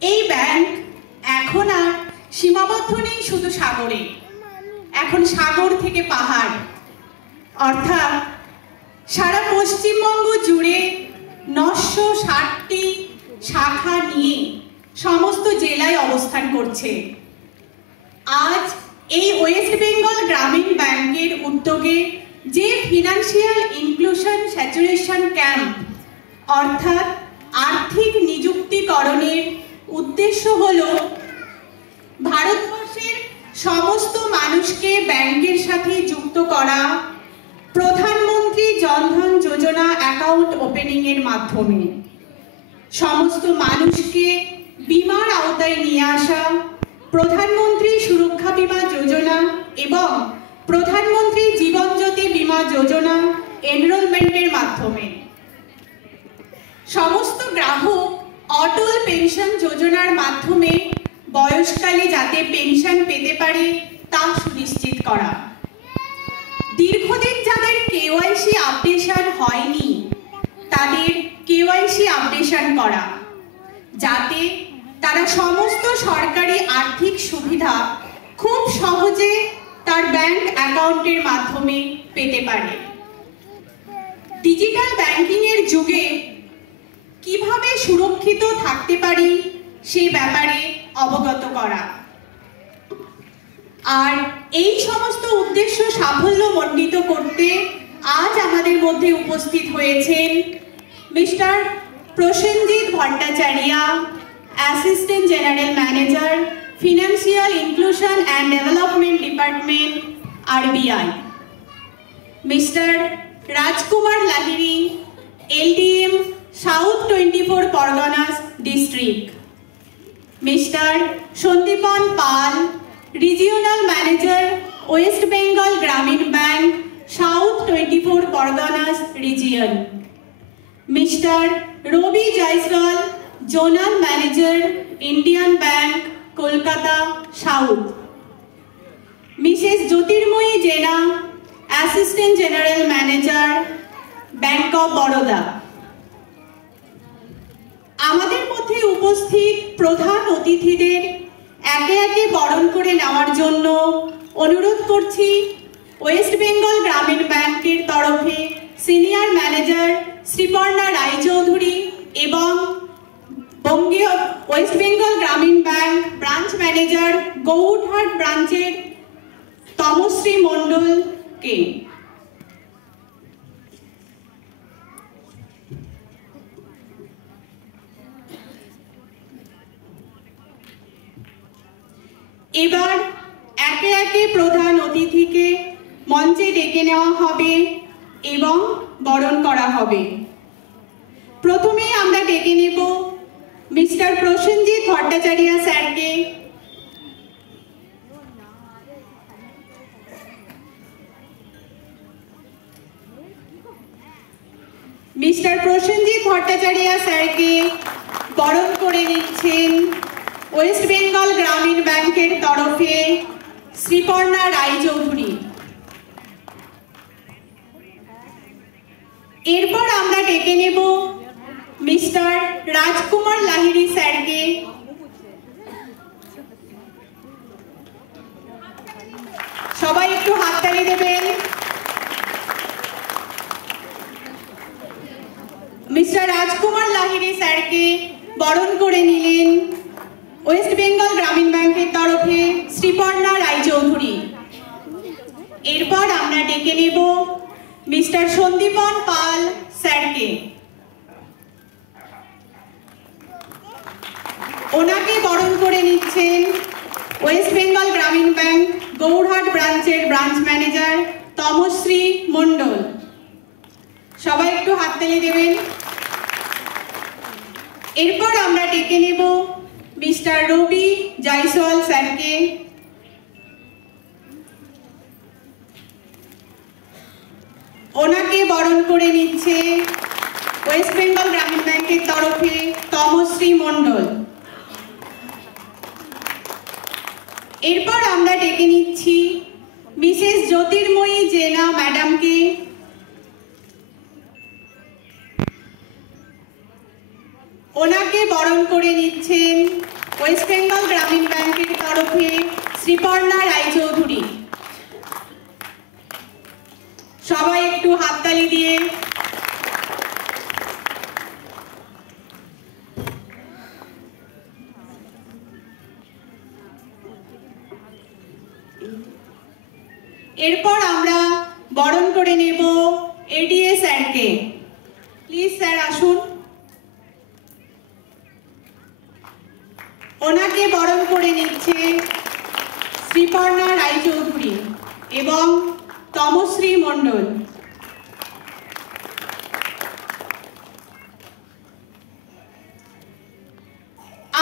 এই ব্যাংক এখন আর সীমাবদ্ধ নেই শুধু সাগরে, এখন সাগর থেকে পাহাড়, অর্থাৎ সারা পশ্চিমবঙ্গ জুড়ে 960টি শাখা নিয়ে সমস্ত জেলায় অবস্থান করছে। আজ এই ওয়েস্ট বেঙ্গল গ্রামীণ ব্যাংকের উদ্যোগে যে ফিনান্সিয়াল ইনক্লুশন স্যাচুরেশন ক্যাম্প অর্থাৎ আর্থিক নিযুক্তিকরণের উদ্দেশ্য হল ভারতবর্ষের সমস্ত মানুষকে ব্যাংকের সাথে যুক্ত করা, প্রধানমন্ত্রী জনধন যোজনা অ্যাকাউন্ট ওপেনিং এর মাধ্যমে সমস্ত মানুষকে বীমার আওতায় নিয়ে আসা, প্রধানমন্ত্রী সুরক্ষা বীমা যোজনা এবং প্রধানমন্ত্রী জীবন জ্যোতি বীমা যোজনা এনরোলমেন্টের মাধ্যমে সমস্ত গ্রাহক অটল পেনশন যোজনার মাধ্যমে বয়সকালে যাতে পেনশন পেতে পারে তা সুনিশ্চিত করা, দীর্ঘদিন যাদের কেওয়াইসি আপডেশন হয়নি তাদের কেওয়াইসি আপডেশন করা, যাতে তারা সমস্ত সরকারি আর্থিক সুবিধা খুব সহজে তার ব্যাংক অ্যাকাউন্টের মাধ্যমে পেতে পারে। ডিজিটাল ব্যাংকিং এর যুগে কিভাবে সুরক্ষিত থাকতে পারি সে ব্যাপারে অবগত করা। আর এই সমস্ত উদ্দেশ্য সাফল্যমণ্ডিত করতে আজ আমাদের মধ্যে উপস্থিত হয়েছেন Mr Prosenjit Bhattacharya, assistant general manager, financial inclusion and development department, RBI, Mr Rajkumar Lahiri, LDM, south 24 Parganas district, Mr Sandipan Pal, regional manager, West Bengal Gramin bank, south 24 Parganas region, Mr Rabi Jaiswal, zonal manager, Indian bank, Kolkata south, Mrs Jyotirmoyee Jena, assistant general manager, bank of Baroda. আমাদের মধ্যে উপস্থিত প্রধান অতিথিদের একে একে বরণ করে নেওয়ার জন্য অনুরোধ করছি ওয়েস্ট বেঙ্গল গ্রামীণ ব্যাংকের তরফে সিনিয়র ম্যানেজার শ্রীপর্ণা রায়চৌধুরী এবং বঙ্গীয় ওয়েস্ট Bengal Gramin bank branch manager গৌরহাট ব্রাঞ্চের তমশ্রী মণ্ডলকে। এবার একে একে প্রধান অতিথিকে মঞ্চে ডেকে নেওয়া হবে এবং বরণ করা হবে। প্রথমেই আমরা ডেকে নেব মিস্টার প্রসেনজিৎ ভট্টাচার্য স্যারকে। মিস্টার প্রসেনজিৎ ভট্টাচার্য স্যারকে বরণ করে নিচ্ছেন ওয়েস্ট বেঙ্গল গ্রামীণ ব্যাংকের তরফে শ্রীপর্ণা রায়চৌধুরী। এরপর আমরা ডেকে নেব মিস্টার রাজকুমার লাহিড়ী স্যারকে। সবাই একটু হাততালি দেবেন। মিস্টার রাজকুমার লাহিড়ী স্যারকে বরণ করে নিলেন ওয়েস্ট বেঙ্গল গ্রামীণ ব্যাংকের তরফে শ্রীপর্ণা রায়চৌধুরী। এরপর আমরা ডেকে নেব মিস্টার সন্দীপন পাল স্যারকে। ওনাকে বরণ করে নিচ্ছেন ওয়েস্ট বেঙ্গল গ্রামীণ ব্যাংক গৌরহাট ব্রাঞ্চের ব্রাঞ্চ ম্যানেজার তমশ্রী মণ্ডল। সবাই একটু হাততালি দেবেন। এরপর আমরা ডেকে নেব মিস্টার রবি জয়সওয়াল স্যারকে। ওনাকে বরণ করে নিচ্ছে ওয়েস্ট বেঙ্গল গ্রামীণ ব্যাংকের তরফে তমশ্রী মণ্ডল। এরপর আমরা ডেকে নিচ্ছি মিসেস জ্যোতির্ময়ী জেনা ওনাকে বরণ করে নিচ্ছেন ওয়েস্ট বেঙ্গল গ্রামীণ ব্যাংকের তরফে শ্রীপর্ণা রায়চৌধুরী। সবাই একটু হাততালি দিয়ে এরপর আমরা বরণ করে নেব এডিএ স্যারকে। প্লিজ স্যার আসুন। ওনাকে বরণ করে নিচ্ছে শ্রীপর্ণা রায়চৌধুরী এবং তমশ্রী মণ্ডল।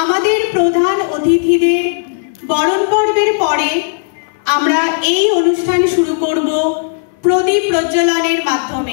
আমাদের প্রধান অতিথিদের বরণ পর্বের পরে আমরা এই অনুষ্ঠান শুরু করব প্রদীপ প্রজ্বলনের মাধ্যমে।